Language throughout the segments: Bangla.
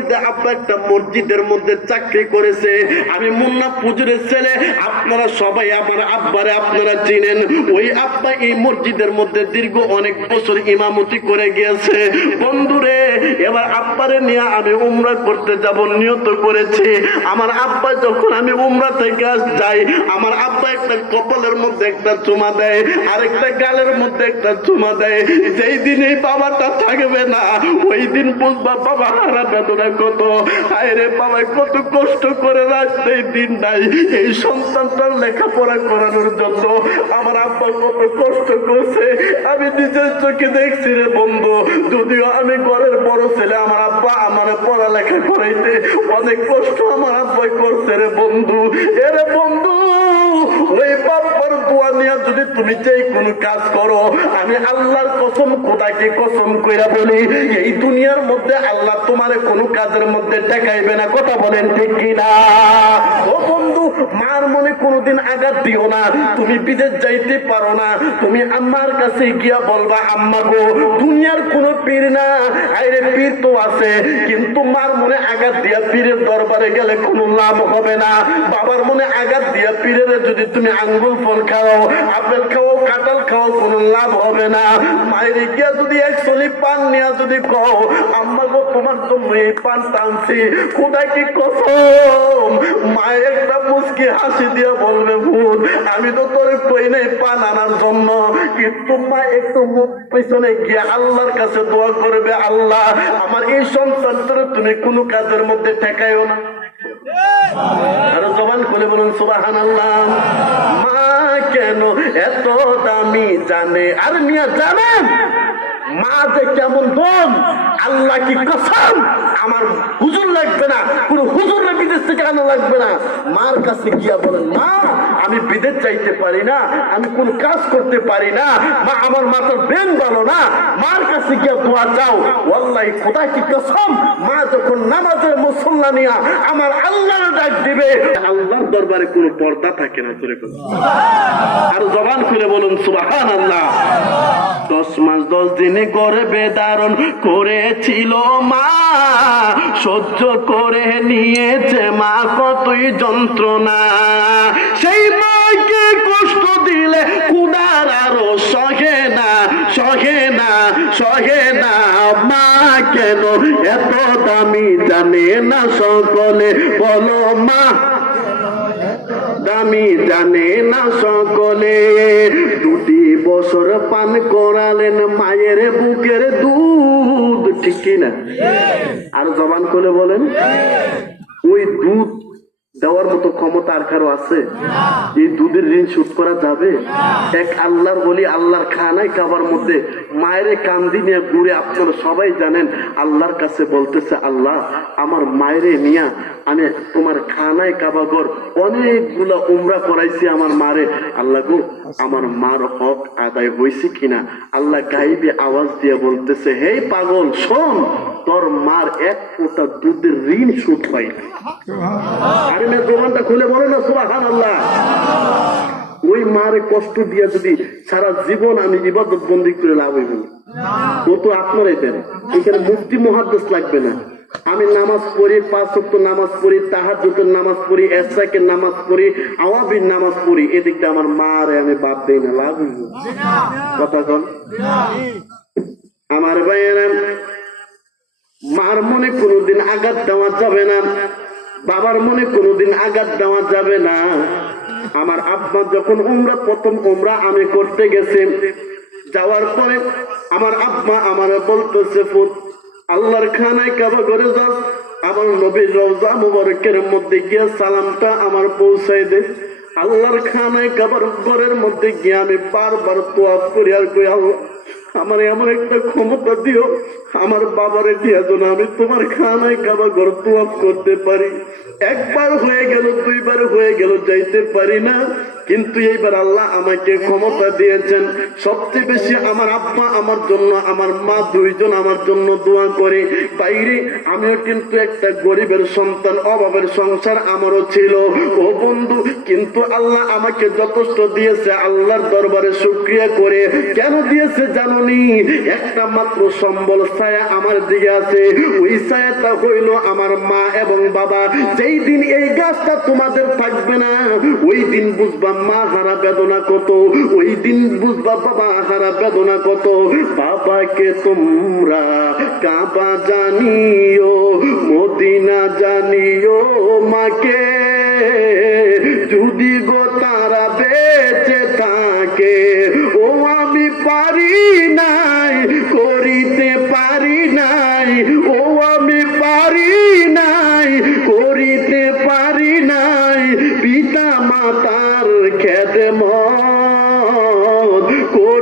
মধ্যে আব্বা একটা মসজিদের মধ্যে চাকরি করেছে, আমি মুন্না পুজুরের ছেলে, আপনারা সবাই আমার আব্বারে আপনারা চিনেন। ওই আব্বা এই মসজিদের মধ্যে দীর্ঘ অনেক বছর ইমামতি করে গিয়েছে। বন্ধুরে এবার আব্বারে নিয়ে আমি উমরা করতে যাব, নিয়ত করেছি। আমার আব্বা যখন আমি উমরা থেকে যাই, আমার আব্বা একটা কপালের মধ্যে একটা চুমা দেয়, আরেকটা গালের মধ্যে একটা চুমা দেয়। যেই দিন এই বাবাটা থাকবে না, ওই দিন বুঝবা বাবা হারা বেদনা কত। হায় রে বাবা, কত কষ্ট করে রাখতে এই দিন নাই এই সন্তানটার লেখাপড়া করানোর জন্য আমার আব্বা কত কষ্ট করছে। আমি নিজের চোখে দেখছি রে বন্ধু, যদিও আমি ঘরের বড় ছেলে আমার আব্বা আমার পড়ালেখা করাইতে অনেক কষ্ট আমার আব্বাই করছে রে বন্ধু। এরে বন্ধু! ওই বাপ্পার দোয়া নিয়ে যদি তুমি যেই কোনো কাজ করো, আমি আল্লাহর কসম, খোদাকে কসম কইরা বলি, এই দুনিয়ার মধ্যে আল্লাহ তোমার কোনো কাজের মধ্যে না। কথা বলেন ঠিক কিনা ও বন্ধু, মার মনে কোনোদিন আঘাত দিও না। তুমি বিদেশ যাইতে পারো না। তুমি আম্মার কাছে গিয়া বলবা, আম্মা গো, দুনিয়ার কোনো পীর না। আইরে, পীর তো আছে। কিন্তু মার মনে আঘাত দিয়া পীরের দরবারে গেলে কোনো লাভ হবে না। বাবার মনে আঘাত দিয়া পীরের যদি তুমি আঙ্গুল ফল খাও আপেল খাও কাঁঠাল খাও কোনো লাভ হবে না। মায়ের গিয়া যদি এক চলি পান নিয়া যদি কও, আম্মা গো, তোমার জন্য এই পান টানছি কোথায় কি কসম? মায়ের একটা মুসকি হাসি দিয়ে বলবে আমি তো তোর কই পান আনার জন্য। কিন্তু মা একটু মুখ পেছনে গিয়ে আল্লাহর কাছে দোয়া করবে, আল্লাহ, আমার এই সন্তানটারে তুমি কোনো কাজের মধ্যে ঠেকাইও না। আর জবান খুলে বলুন সুবাহান আল্লাহ মা কেন এত দামি জানে? আর মিয়া জানেন? মা যে কেমন বোন আল্লাহ কি কসম? আমার হুজুর লাগবে না, কোন হুজুর বিদেশ থেকে আনা লাগবে না। মার কাছে গিয়া বলেন, মা, আমি বিদেশ যাইতে পারি না, আমি কোন কাজ করতে পারি না। মা, আমার মাথার ব্রেন ভালো না। মার কাছে গিয়া দোয়া চাও। ওয়াল্লাহি, খোদা কি কসম? মা যখন নামাজের মুসল্লা নিয়া আমার আল্লাহর ডাক দিবে, আল্লাহর দরবারে কোনো পর্দা থাকে না তোরে আর জবান খুলে বলুন সুবাহান আল্লাহ দশ মাস দশ দিনে গর্বে ধারণ করেছিল মা। সহ্য করে নিয়েছে মা কতই যন্ত্রণা। সেই মাকে কষ্ট দিলে কুদার আরও সহে না সহে না সহে না। মা কেন এত দামি জানে না সকলে? বলো মা। দামি জানে না সকলে। দুটি বছর পান করালেন মায়ের বুকের দুধ ঠিক কিনা আর জবান করে বলেন ওই দুধ দেওয়ার মতো ক্ষমতা আর কারও আছে? এই দুধের ঋণ শোধ করা যাবে? এক আল্লাহর বলি আল্লাহর খানায় কাবার মধ্যে মায়ের কান্দি নিয়ে ঘুরে আপনারা সবাই জানেন, আল্লাহর কাছে বলতেছে, আল্লাহ, আমার মায়েরে নিয়া আমি তোমার খানায় কাবাগর অনেকগুলা উমরা করাইছি আমার মারে। আল্লাহ গো, আমার মার হক আদায় হয়েছে কিনা? আল্লাহ গাইবে আওয়াজ দিয়ে বলতেছে হে পাগল, শোন তোর মার এক ফোঁটা দুধের ঋণ শোধ হয় না। আরে না জবানটা খুলে বলে না সুবাহান আল্লাহ ওই মারে কষ্ট দিয়া যদি সারা জীবন আমি ইবাদত বন্দি করে লাভ হইব। ও তো আপনারাই দেন এখানে মুক্তি মহাদ্দেশ লাগবে না। আমি নামাজ পড়ি পাঁচ সপ্তাহ নামাজ পড়ি তাহার নামাজ পড়ি এসাকের নামাজ পড়ি আওয়াবির নামাজ পড়ি এদিকটা আমার মারে আমি বাদ দেই না লাভ হইব। কথা কন। আমার ভাইয়েরা মার মনে কোনোদিন আঘাত দেওয়া যাবে না, বাবার মনে কোনোদিন আঘাত দেওয়া যাবে না। আমার আব্বা যখন উমরা, প্রথম উমরা আমি করতে গেছি, যাওয়ার পরে আমার আব্বা আমার বলতেছে আল্লাহর খানায় কাবা করে যাস, আমার নবীর রওজা মুবারকের মধ্যে গিয়ে সালামটা আমার পৌঁছাই দে। আল্লাহর খানায় কাবার ঘরের মধ্যে গিয়ে আমি বারবার তোয়াফ করি আর কই আল্লাহ আমার এমন একটা ক্ষমতা দিও, আমার বাবারে দিয়া যেন আমি তোমার খানায় কাবা ঘর তোয়াফ করতে পারি। একবার হয়ে গেল, দুইবার হয়ে গেল, যাইতে পারি না। কিন্তু এইবার আল্লাহ আমাকে ক্ষমতা দিয়েছেন। সবচেয়ে বেশি আমার আব্বা আমার জন্য, আমার মা দুইজন আমার জন্য দোয়া করে। বাইরে আমিও কিন্তু একটা গরিবের সন্তান, অভাবের সংসার আমারও ছিল। ও বন্ধু, কিন্তু আল্লাহ আমাকে যথেষ্ট দিয়েছে আল্লাহর দরবারে শুক্রিয়া করে। কেন দিয়েছে জানুনি? একটা মাত্র সম্বল ছায়া আমার দিকে আছে। ওই ছায়াটা হইল আমার মা এবং বাবা। যেই দিন এই গাছটা তোমাদের থাকবে না, ওই দিন বুঝবা মা হারা বেদনা কত? ওই দিন বুঝবা বাবা হারা বেদনা কত? বাবাকে তোমরা কাবা জানিও, মদিনা জানিও মাকে। যদি গো তারা বেঁচে থাকে, ও আমি পারি নাই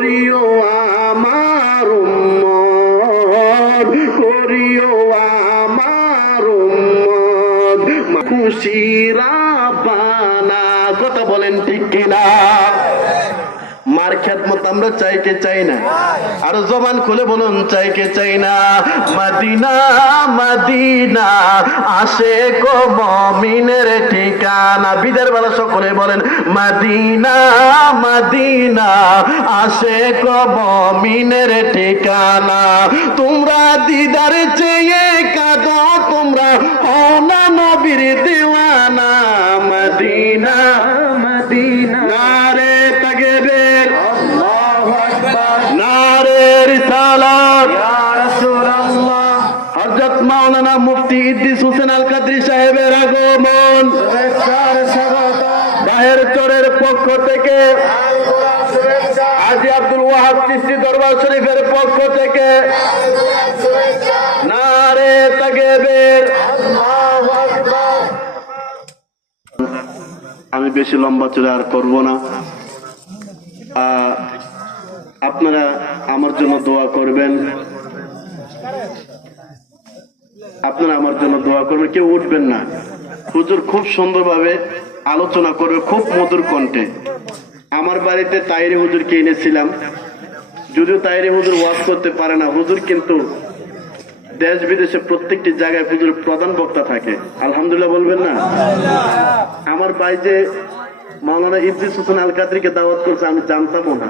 করিও আমার উম্মত করিও আমার উম্মত। খুশিরা পানা কথা বলেন ঠিক কিনা? মার খেদমত আমরা চাই কে চাই না? আর জবান খুলে বলুন, চাই কে চাই না? মদিনা মদিনা আসে কো মমিনের ঠিকানা। বিদের বেলা সকলে বলেন, মদিনা মদিনা আসে কো মমিনের ঠিকানা। তোমরা দিদার চেয়ে কাঁদো, তোমরা অনা নবীর দেওয়ানা। মদিনা মদিনা মুফতি ইদ্রিস হোসেন আল কাদরি সাহেবের আগমন। বাহের চরের পক্ষ থেকে আজি আব্দুল ওয়াহাব চিস্তি দরবার শরীফের পক্ষ থেকে নারে তাকবীর আমি বেশি লম্বা চলে আর করব না। আপনারা আমার জন্য দোয়া করবেন। আপনারা আমার জন্য দোয়া করবেন, কেউ উঠবেন না। হুজুর খুব সুন্দরভাবে আলোচনা করবে, খুব মধুর কণ্ঠে। আমার বাড়িতে তাইরে হুজুরকে এনেছিলাম। যদিও তাইরে হুজুর ওয়াজ করতে পারে না, হুজুর কিন্তু দেশ বিদেশে প্রত্যেকটি জায়গায় হুজুর প্রধান বক্তা থাকে। আলহামদুলিল্লাহ বলবেন না? আমার ভাই যে মাওলানা ইদ্রিস হোসেন আল কাদরিকে দাওয়াত করছে, আমি জানতামও না।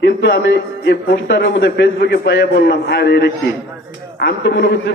কিন্তু আমি এই পোস্টারের মধ্যে ফেসবুকে পাইয়া বললাম, আর এটা কি? আমি তো মনে হচ্ছে